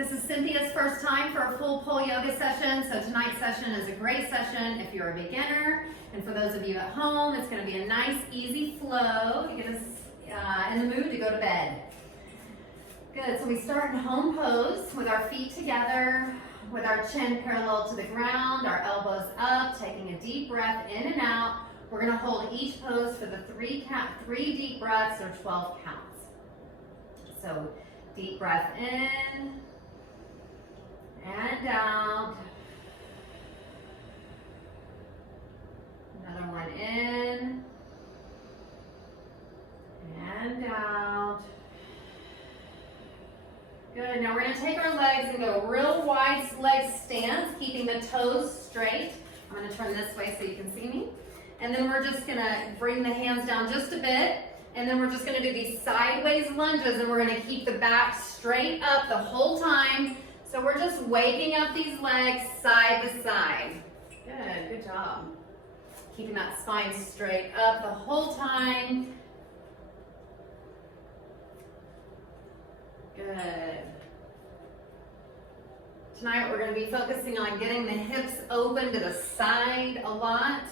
This is Cynthia's first time for a full pole yoga session, so tonight's session is a great session if you're a beginner, and for those of you at home, it's going to be a nice, easy flow to get us in the mood to go to bed. Good, so we start in home pose with our feet together, with our chin parallel to the ground, our elbows up, taking a deep breath in and out. We're going to hold each pose for the three deep breaths or 12 counts. So deep breath in and out. Another one in and out. Good, now we're going to take our legs and go real wide leg stance, keeping the toes straight. I'm going to turn this way so you can see me. And then we're just going to bring the hands down just a bit. And then we're just going to do these sideways lunges, and we're going to keep the back straight up the whole time. So we're just waking up these legs side to side. Good job. Keeping that spine straight up the whole time. Good. Tonight we're going to be focusing on getting the hips open to the side a lot.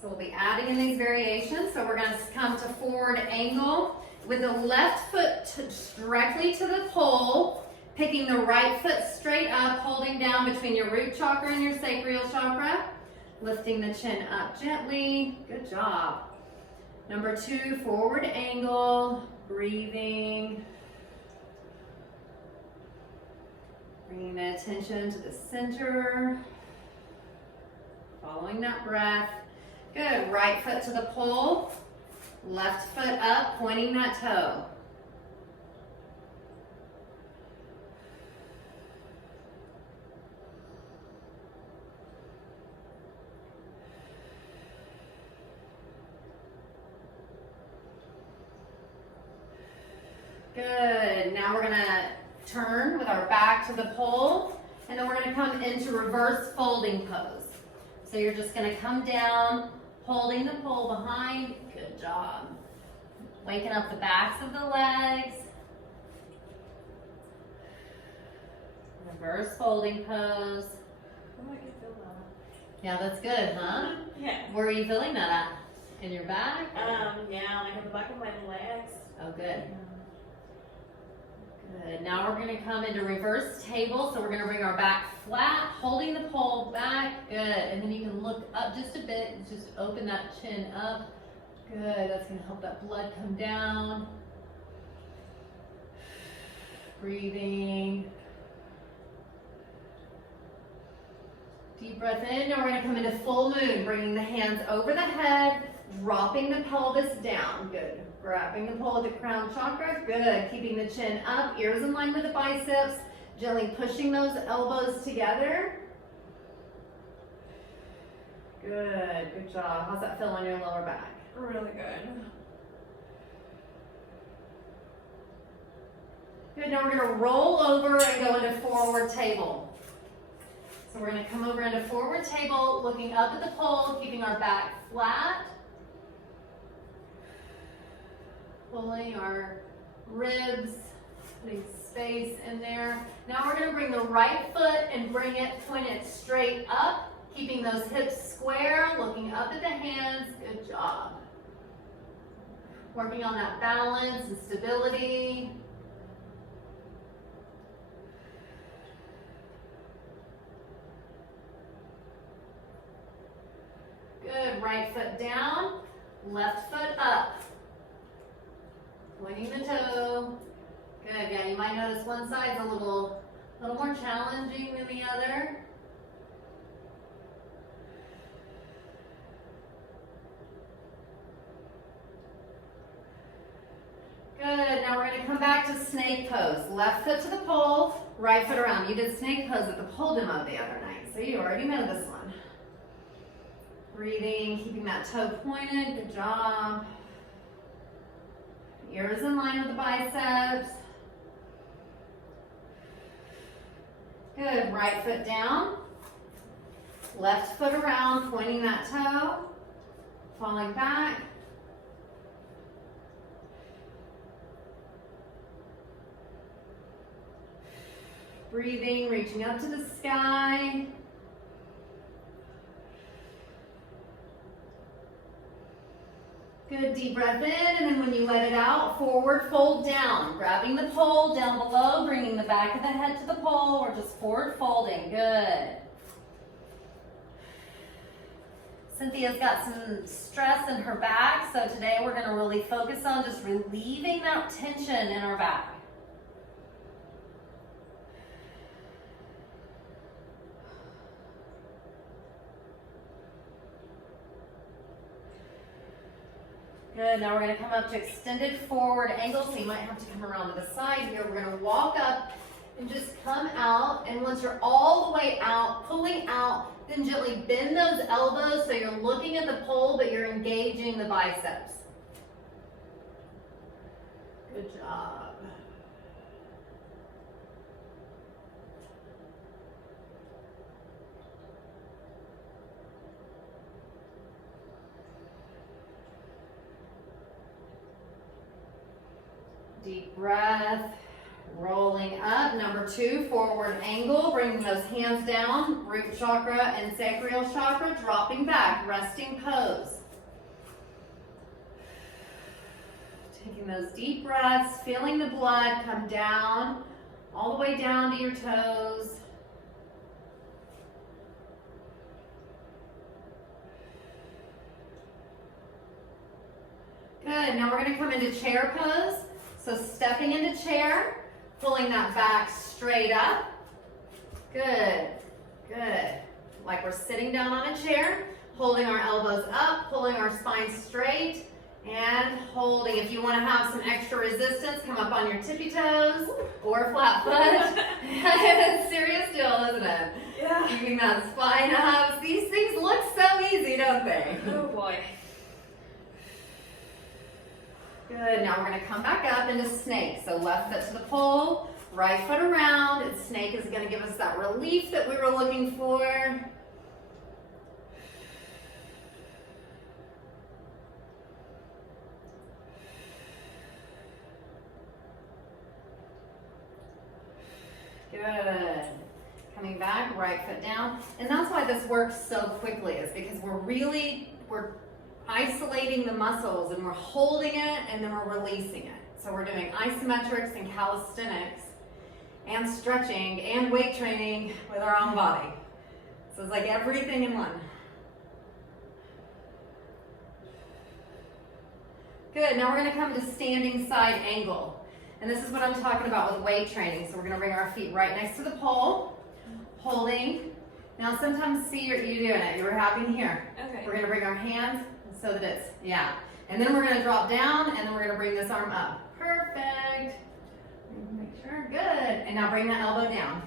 So we'll be adding in these variations. So we're going to come to forward angle with the left foot directly to the pole, picking the right foot straight up, holding down between your root chakra and your sacral chakra, lifting the chin up gently. Good job. Number 2, forward angle, breathing. Bringing the attention to the center, following that breath. Good, right foot to the pole, left foot up, pointing that toe. Good, now we're gonna turn with our back to the pole, and then we're gonna come into reverse folding pose. So you're just gonna come down, holding the pole behind. Good job. Waking up the backs of the legs. Reverse folding pose. Oh, I can feel that. Yeah, that's good, huh? Yeah. Where are you feeling that at? In your back? Yeah, like at the back of my legs. Oh, good. Good. Now we're going to come into reverse table. So we're going to bring our back flat, holding the pole back. Good. And then you can look up just a bit. Just open that chin up. Good. That's going to help that blood come down. Breathing. Deep breath in. Now we're going to come into full moon, bringing the hands over the head, dropping the pelvis down. Good. Grabbing the pole at the crown chakra. Good. Keeping the chin up, ears in line with the biceps. Gently pushing those elbows together. Good. Good job. How's that feel on your lower back? Really good. Good. Now we're going to roll over and go into forward table. So we're going to come over into forward table, looking up at the pole, keeping our back flat. Pulling our ribs, putting space in there. Now we're going to bring the right foot and point it straight up, keeping those hips square, looking up at the hands. Good job. Working on that balance and stability. Good. Right foot down, left foot up. Pointing the toe. Good. Yeah, you might notice one side's a little more challenging than the other. Good. Now we're going to come back to snake pose. Left foot to the pole, right foot around. You did snake pose at the pole demo the other night, so you already know this one. Breathing, keeping that toe pointed. Good job. Ears in line with the biceps. Good. Right foot down. Left foot around, pointing that toe. Falling back. Breathing, reaching up to the sky. Good, deep breath in, and then when you let it out, forward fold down. Grabbing the pole down below, bringing the back of the head to the pole, or just forward folding. Good. Cynthia's got some stress in her back, so today we're gonna really focus on just relieving that tension in our back. Good, now we're gonna come up to extended forward angle, so you might have to come around to the side here. We're gonna walk up and just come out, and once you're all the way out, pulling out, then gently bend those elbows so you're looking at the pole, but you're engaging the biceps. Good job. Deep breath, rolling up. Number 2, forward angle, bringing those hands down, root chakra and sacral chakra, dropping back, resting pose. Taking those deep breaths, feeling the blood come down, all the way down to your toes. Good, now we're gonna come into chair pose. So stepping into chair, pulling that back straight up. Good, good. Like we're sitting down on a chair, holding our elbows up, pulling our spine straight, and holding. If you want to have some extra resistance, come up on your tippy toes or flat foot. It's a serious deal, isn't it? Yeah. Keeping that spine up. These things look so easy, don't they? Oh boy. Good, now we're gonna come back up into snake. So left foot to the pole, right foot around, and snake is gonna give us that relief that we were looking for. Good. Coming back, right foot down. And that's why this works so quickly, is because we're isolating the muscles and we're holding it and then we're releasing it. So we're doing isometrics and calisthenics and stretching and weight training with our own body. So it's like everything in one. Good, now we're gonna come to standing side angle. And this is what I'm talking about with weight training. So we're gonna bring our feet right next to the pole, holding. Now sometimes see you doing it, you're happening here. Okay. We're gonna bring our hands so that it's, yeah. And then we're gonna drop down and then we're gonna bring this arm up. Perfect. Make sure, good. And now bring that elbow down.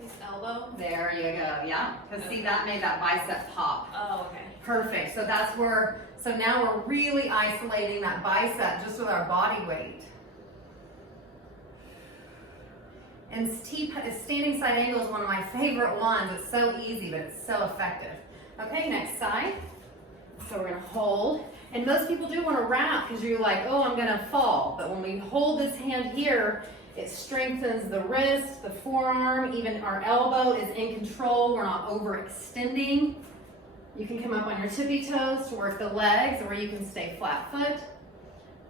This elbow? There you go, yeah. Because see, that made that bicep pop. Oh, okay. Perfect, so that's where, so now we're really isolating that bicep just with our body weight. And standing side angle is one of my favorite ones. It's so easy, but it's so effective. Okay, next side. So we're gonna hold. And most people do want to wrap because you're like, oh, I'm gonna fall. But when we hold this hand here, it strengthens the wrist, the forearm, even our elbow is in control. We're not overextending. You can come up on your tippy toes to work the legs, or you can stay flat foot.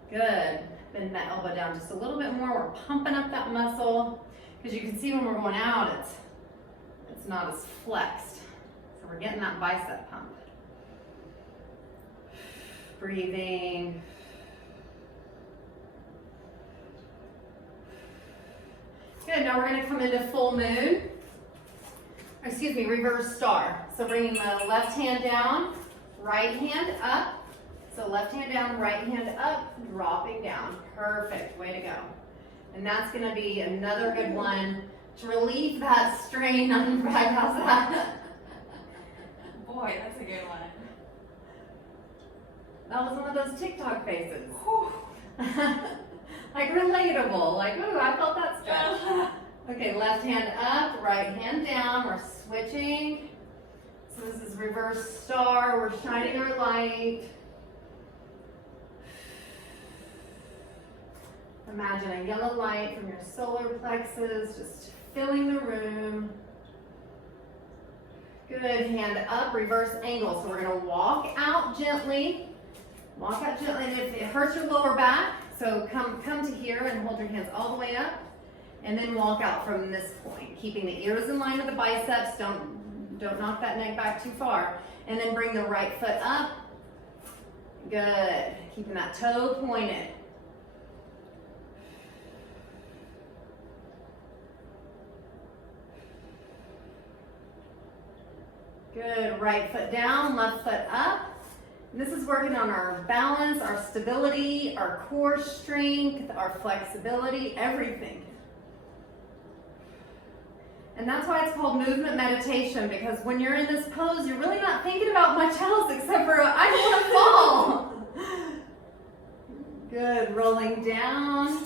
Good. Bend that elbow down just a little bit more. We're pumping up that muscle. Because you can see when we're going out, it's not as flexed. So we're getting that bicep pump. Breathing. Good, now we're gonna come into full moon. Excuse me, reverse star. So bringing the left hand down, right hand up. So left hand down, right hand up, dropping down. Perfect, way to go. And that's gonna be another good one to relieve that strain on your back. How's that? Boy, that's a good one. That was one of those TikTok faces. Like relatable, like, ooh, I felt that stretch. Okay, left hand up, right hand down, we're switching. So this is reverse star, we're shining our light. Imagine a yellow light from your solar plexus just filling the room. Good, hand up, reverse angle. So we're gonna walk out gently. Walk out gently, and if it hurts your lower back, so come to here and hold your hands all the way up, and then walk out from this point, keeping the ears in line with the biceps. Don't knock that neck back too far. And then bring the right foot up. Good, keeping that toe pointed. Good, right foot down, left foot up. This is working on our balance, our stability, our core strength, our flexibility, everything. And that's why it's called movement meditation, because when you're in this pose, you're really not thinking about much else except for, I don't want to fall. Good, rolling down.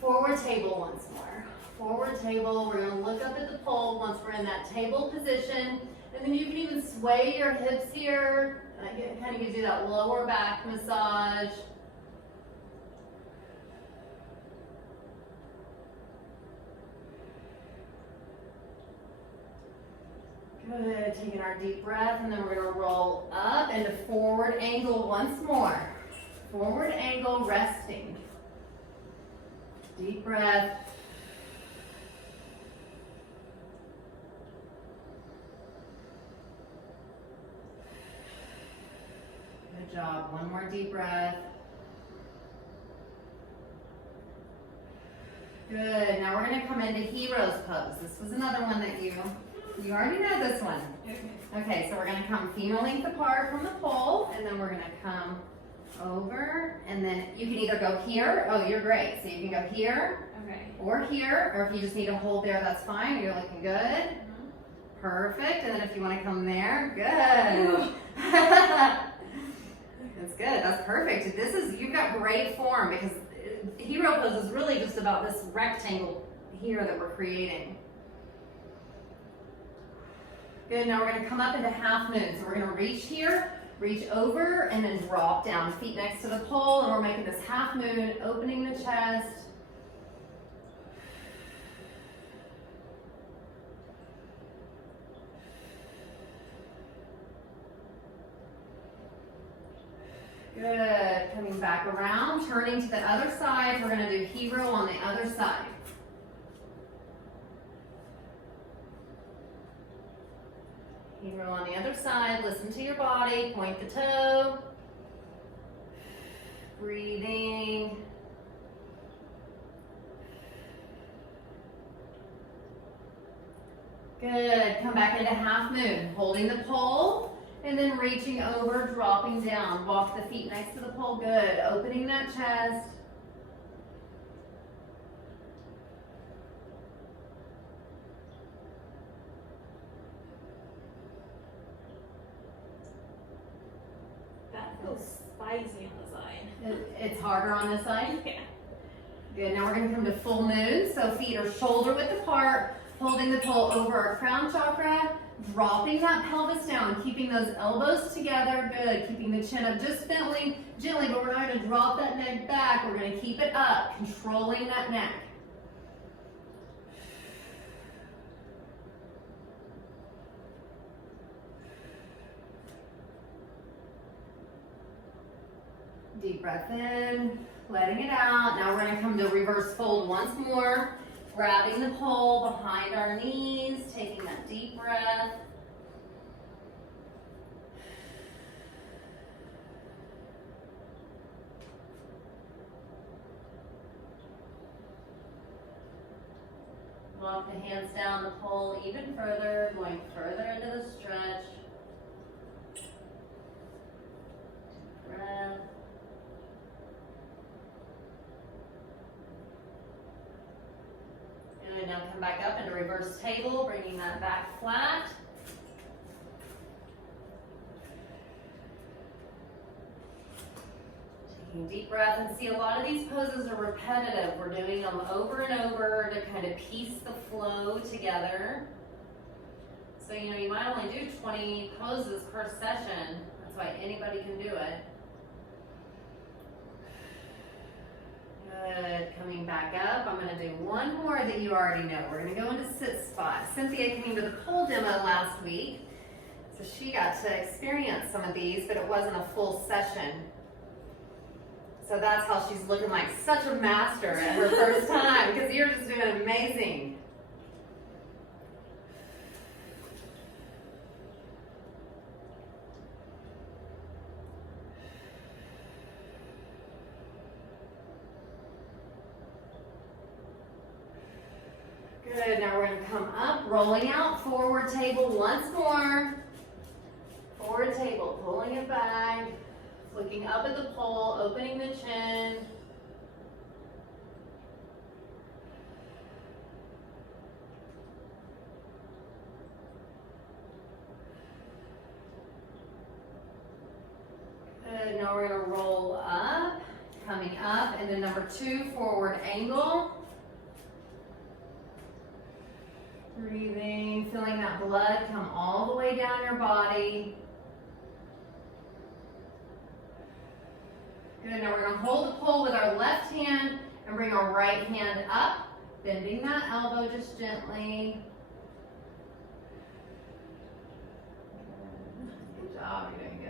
Forward table once more. Forward table, we're gonna look up at the pole once we're in that table position. And then you can even sway your hips here. Kind of gives you that lower back massage. Good, taking our deep breath, and then we're gonna roll up into forward angle once more. Forward angle, resting. Deep breath. Good job. One more deep breath. Good. Now we're going to come into hero's pose. This was another one that you already know this one. Okay, so we're going to come femur length apart from the pole, and then we're going to come over, and then you can either go here. Oh, you're great. So you can go here, or here, or if you just need to hold there, that's fine. You're looking good. Perfect. And then if you want to come there, good. That's good. That's perfect. You've got great form, because hero pose is really just about this rectangle here that we're creating. Good. Now we're going to come up into half moon. So we're going to reach here, reach over, and then drop down. Feet next to the pole, and we're making this half moon, opening the chest. Good. Coming back around, turning to the other side. We're going to do hero on the other side. Hero on the other side. Listen to your body. Point the toe. Breathing. Good. Come back into half moon. Holding the pole. And then reaching over, dropping down. Walk the feet next to the pole. Good. Opening that chest. That feels spicy on the side. It's harder on this side? Yeah. Good. Now we're going to come to full moon. So feet are shoulder width apart. Holding the pole over our crown chakra. Dropping that pelvis down, keeping those elbows together. Good. Keeping the chin up, just gently, but we're not going to drop that neck back. We're going to keep it up, controlling that neck. Deep breath in, letting it out. Now we're going to come to reverse fold once more. Grabbing the pole behind our knees, taking that deep breath. Walk the hands down the pole even further, going further into the stretch. Breath. Good. Now come back up into reverse table, bringing that back flat. Taking a deep breath, and see, a lot of these poses are repetitive. We're doing them over and over to kind of piece the flow together. So, you might only do 20 poses per session. That's why anybody can do it. Good. Coming back up. I'm going to do one more that you already know. We're going to go into sit spot. Cynthia came to the pole demo last week, so she got to experience some of these, but it wasn't a full session. So that's how she's looking like such a master at her first time, because you're just doing amazing. Good, now we're going to come up, rolling out, forward table once more. Forward table, pulling it back, looking up at the pole, opening the chin. Good, now we're going to roll up, coming up into number 2, forward angle. Breathing, feeling that blood come all the way down your body. Good, now we're going to hold the pole with our left hand and bring our right hand up, bending that elbow just gently. Good job, you're doing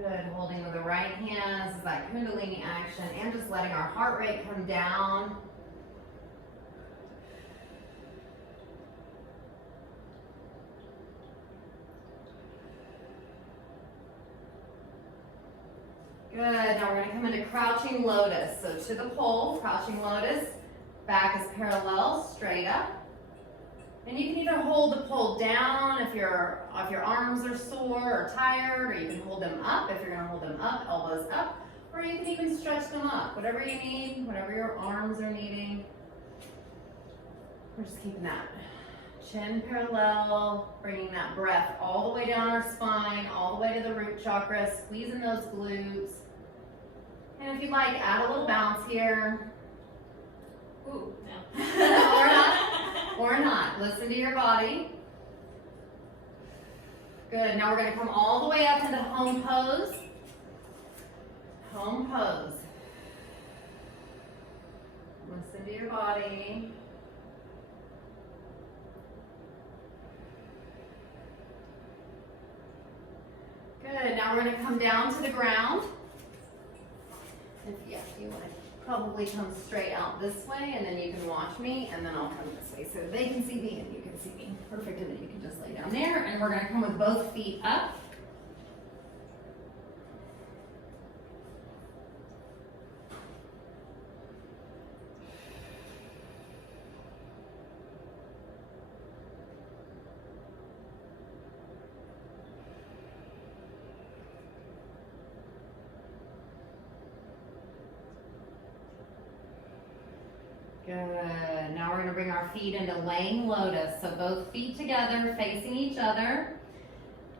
good. Good, holding with the right hand, this is that Kundalini action, and just letting our heart rate come down. Good, now we're going to come into crouching lotus. So to the pole, crouching lotus, back is parallel, straight up. And you can either hold the pole down if your arms are sore or tired, or you can hold them up if you're going to hold them up, elbows up, or you can even stretch them up, whatever you need, whatever your arms are needing. We're just keeping that chin parallel, bringing that breath all the way down our spine, all the way to the root chakra, squeezing those glutes. And if you'd like, add a little bounce here. Ooh, no. Or not. Or not. Listen to your body. Good. Now we're going to come all the way up into home pose. Home pose. Listen to your body. Good. Now we're going to come down to the ground. And yeah, you want to probably come straight out this way, and then you can watch me, and then I'll come this way so they can see me and you can see me. Perfect. And then you can just lay down there, and we're going to come with both feet up. Good. Now we're going to bring our feet into laying lotus. So both feet together, facing each other.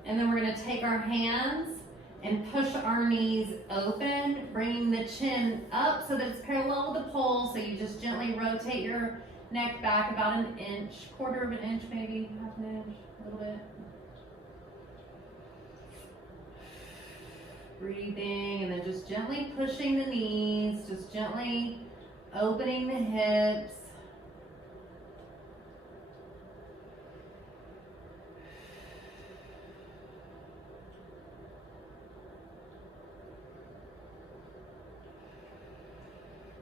And then we're going to take our hands and push our knees open, bringing the chin up so that it's parallel to the pole. So you just gently rotate your neck back about an inch, quarter of an inch maybe, half an inch, a little bit. Breathing, and then just gently pushing the knees, just gently opening the hips.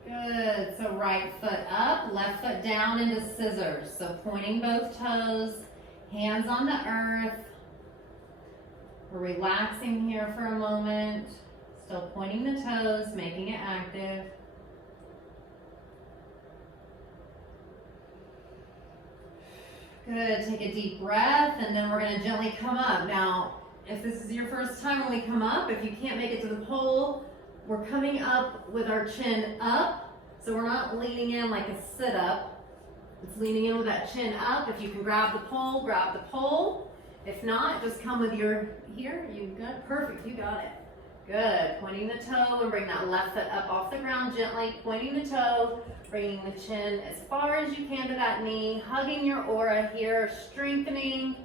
Good. So right foot up, left foot down into scissors. So pointing both toes, hands on the earth. We're relaxing here for a moment. Still pointing the toes, making it active. Good, take a deep breath, and then we're going to gently come up. Now, if this is your first time when we come up, if you can't make it to the pole, we're coming up with our chin up, so we're not leaning in like a sit-up. It's leaning in with that chin up. If you can grab the pole, grab the pole. If not, just come with your, here, you got, perfect, you got it. Good, pointing the toe and bring that left foot up off the ground gently, pointing the toe, bringing the chin as far as you can to that knee, hugging your aura here, strengthening.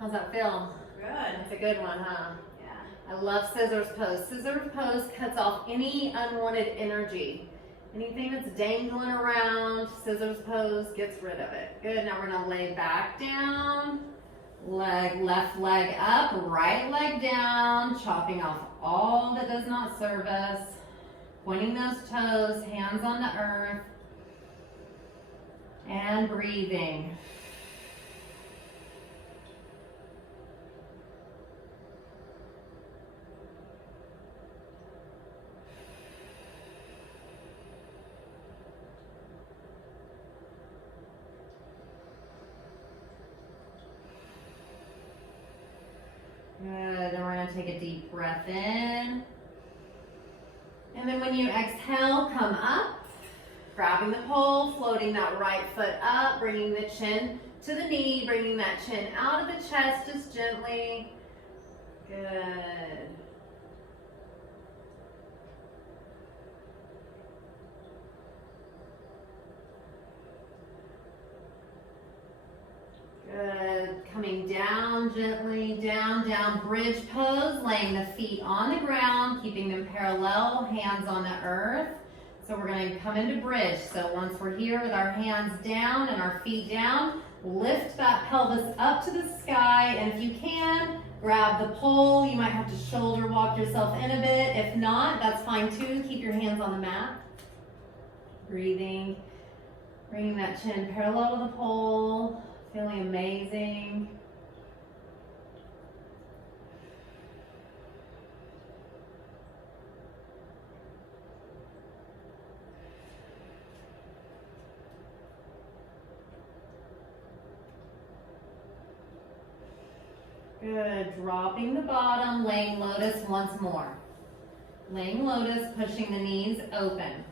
How's that feel? Good. That's a good one, huh? Yeah. I love scissors pose. Scissors pose cuts off any unwanted energy. Anything that's dangling around, scissors pose gets rid of it. Good, now we're gonna lay back down. Left leg up, right leg down, chopping off all that does not serve us. Pointing those toes, hands on the earth. And breathing. Good, then we're gonna take a deep breath in. And then when you exhale, come up, grabbing the pole, floating that right foot up, bringing the chin to the knee, bringing that chin out of the chest just gently. Good. Good. Coming down gently, down, down, bridge pose, laying the feet on the ground, keeping them parallel, hands on the earth. So we're going to come into bridge. So once we're here with our hands down and our feet down, lift that pelvis up to the sky. And if you can, grab the pole. You might have to shoulder walk yourself in a bit. If not, that's fine too. Keep your hands on the mat. Breathing, bringing that chin parallel to the pole. Feeling amazing. Good. Dropping the bottom, laying lotus once more. Laying lotus, pushing the knees open.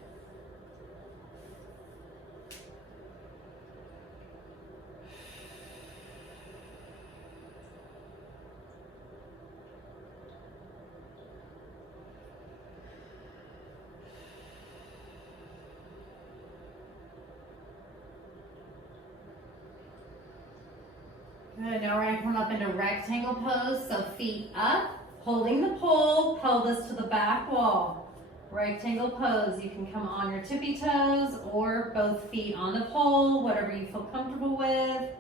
Good, now we're going to come up into rectangle pose, so feet up, holding the pole, pelvis to the back wall. Rectangle pose, you can come on your tippy toes or both feet on the pole, whatever you feel comfortable with.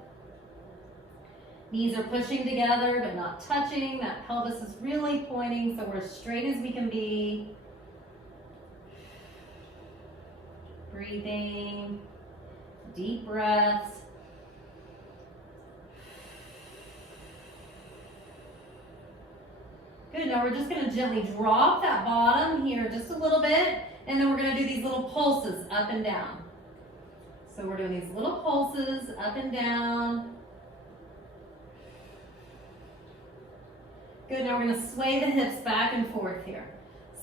Knees are pushing together but not touching. That pelvis is really pointing, so we're as straight as we can be. Breathing, deep breaths. Good, now we're just going to gently drop that bottom here just a little bit, and then we're going to do these little pulses up and down. So we're doing these little pulses up and down. Good, now we're going to sway the hips back and forth here.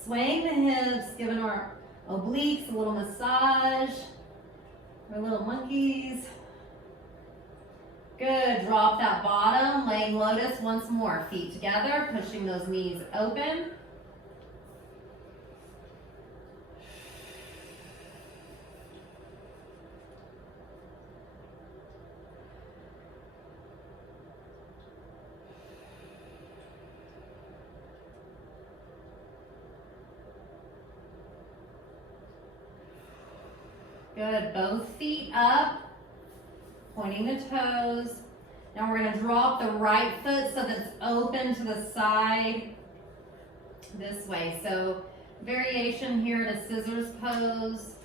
Swaying the hips, giving our obliques a little massage. Our little monkeys. Good, drop that bottom, laying lotus once more. Feet together, pushing those knees open. Good, both feet up. Pointing the toes. Now we're going to drop the right foot so that it's open to the side this way. So variation here to scissors pose.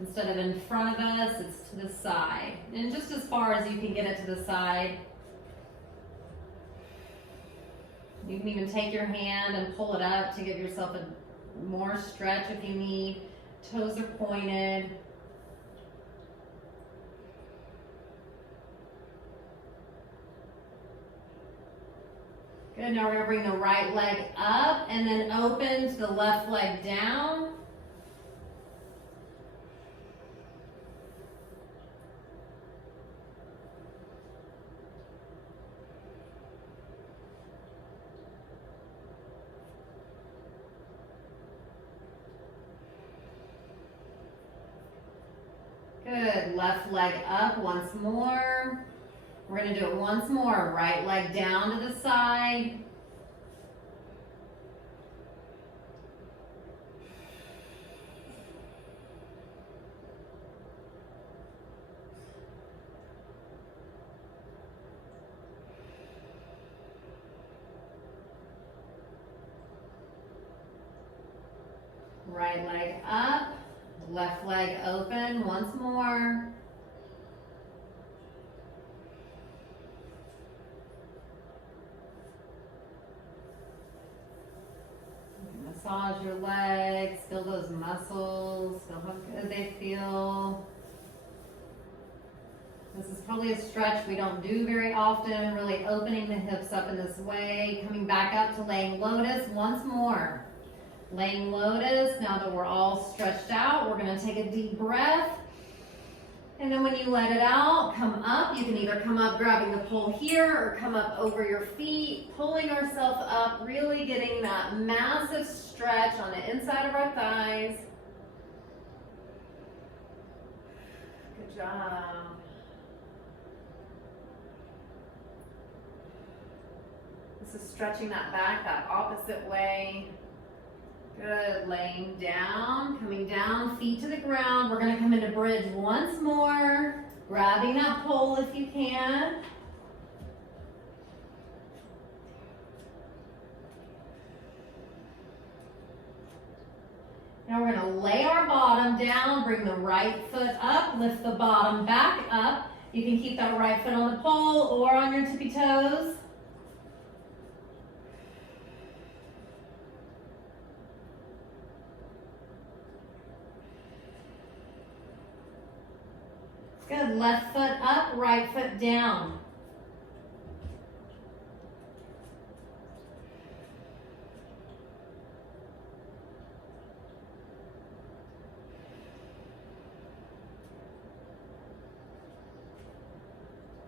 Instead of in front of us, it's to the side. And just as far as you can get it to the side. You can even take your hand and pull it up to give yourself a more stretch if you need. Toes are pointed. Good, now we're going to bring the right leg up and then open to the left leg down. Good, left leg up once more. We're going to do it once more. Right leg down to the side. Right leg up, left leg open once more. Massage your legs, feel those muscles, feel how good they feel. This is probably a stretch we don't do very often, really opening the hips up in this way, coming back up to laying lotus once more. Laying lotus, now that we're all stretched out, we're gonna take a deep breath. And then when you let it out, come up. You can either come up grabbing the pole here or come up over your feet, pulling ourselves up, really getting that massive stretch on the inside of our thighs. Good job. This is stretching that back that opposite way. Good, laying down, coming down, feet to the ground. We're gonna come into bridge once more, grabbing that pole if you can. Now we're gonna lay our bottom down, bring the right foot up, lift the bottom back up. You can keep that right foot on the pole or on your tippy toes. Good, left foot up, right foot down.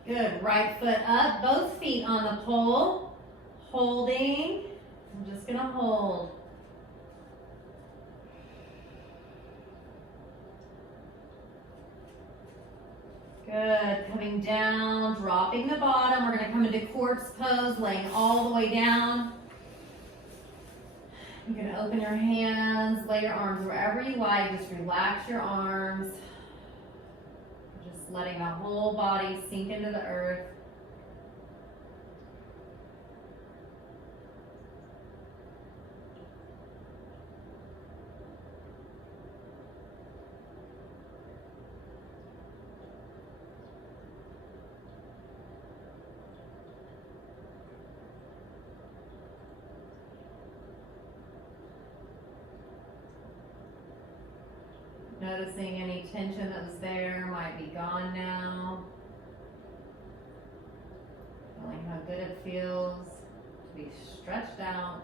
Good, right foot up, both feet on the pole, holding. I'm just gonna hold. Good, coming down, dropping the bottom. We're gonna come into corpse pose, laying all the way down. You're gonna open your hands, lay your arms wherever you like, just relax your arms. Just letting the whole body sink into the earth. Noticing any tension that was there might be gone now. Feeling how good it feels to be stretched out.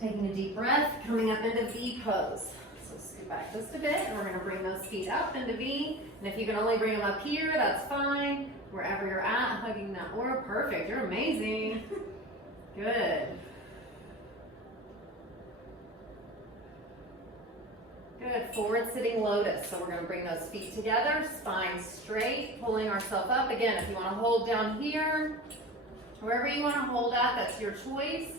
Taking a deep breath, coming up into V pose. So scoot back just a bit, and we're gonna bring those feet up into V. And if you can only bring them up here, that's fine. Wherever you're at, hugging that aura. Perfect, you're amazing. Good. Good, forward sitting lotus. So we're gonna bring those feet together, spine straight, pulling ourselves up. Again, if you wanna hold down here, wherever you wanna hold at, that's your choice.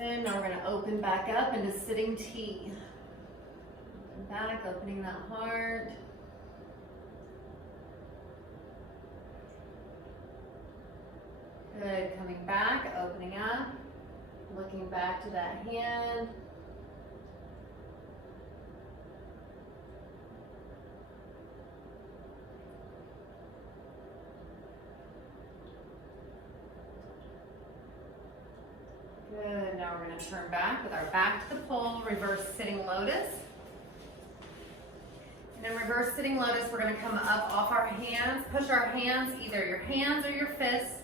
In. Now we're going to open back up into sitting T. Open back, opening that heart. Good, coming back, opening up, looking back to that hand. Good, now we're going to turn back with our back to the pole, reverse sitting lotus. And in reverse sitting lotus, we're going to come up off our hands, push our hands, either your hands or your fists,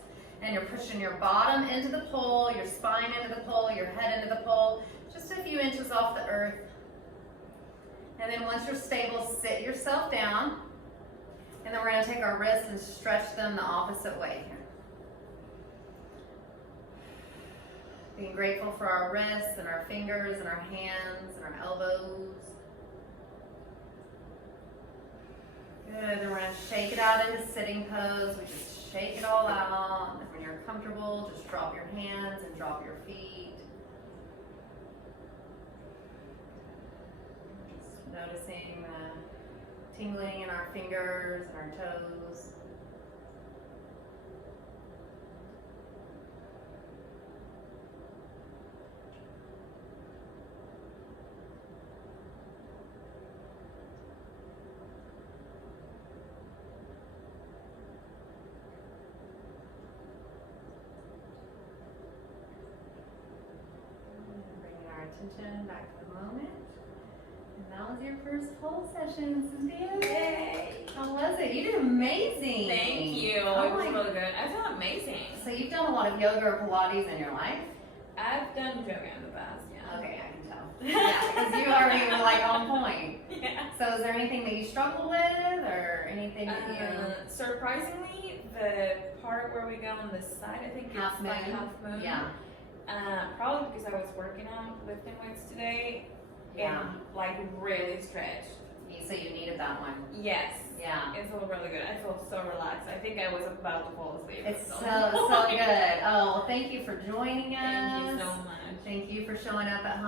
and you're pushing your bottom into the pole, your spine into the pole, your head into the pole, just a few inches off the earth. And then once you're stable, sit yourself down. And then we're going to take our wrists and stretch them the opposite way here. Being grateful for our wrists and our fingers and our hands and our elbows. Good, then we're gonna shake it out into sitting pose. We just shake it all out. And when you're comfortable, just drop your hands and drop your feet. Just noticing the tingling in our fingers and our toes. Attention back to the moment. And that was your first pole session, Cynthia. Yay! How was it? You did amazing. Thank you. Oh It was my- really good. I felt amazing. So you've done a lot of yoga or Pilates in your life? I've done yoga in the past, yeah. Okay, I can tell. Yeah, because you already were like on point. Yeah. So is there anything that you struggle with or anything that you... Surprisingly, the part where we go on the side, I think Half it's like moon? half moon. Yeah. Probably because I was working out, lifting weights today, Yeah. and like really stretched. So you needed that one. Yes. Yeah. It felt really good. I felt so relaxed. I think I was about to fall asleep. It's so good. Oh, well, thank you for joining us. Thank you so much. Thank you for showing up at home.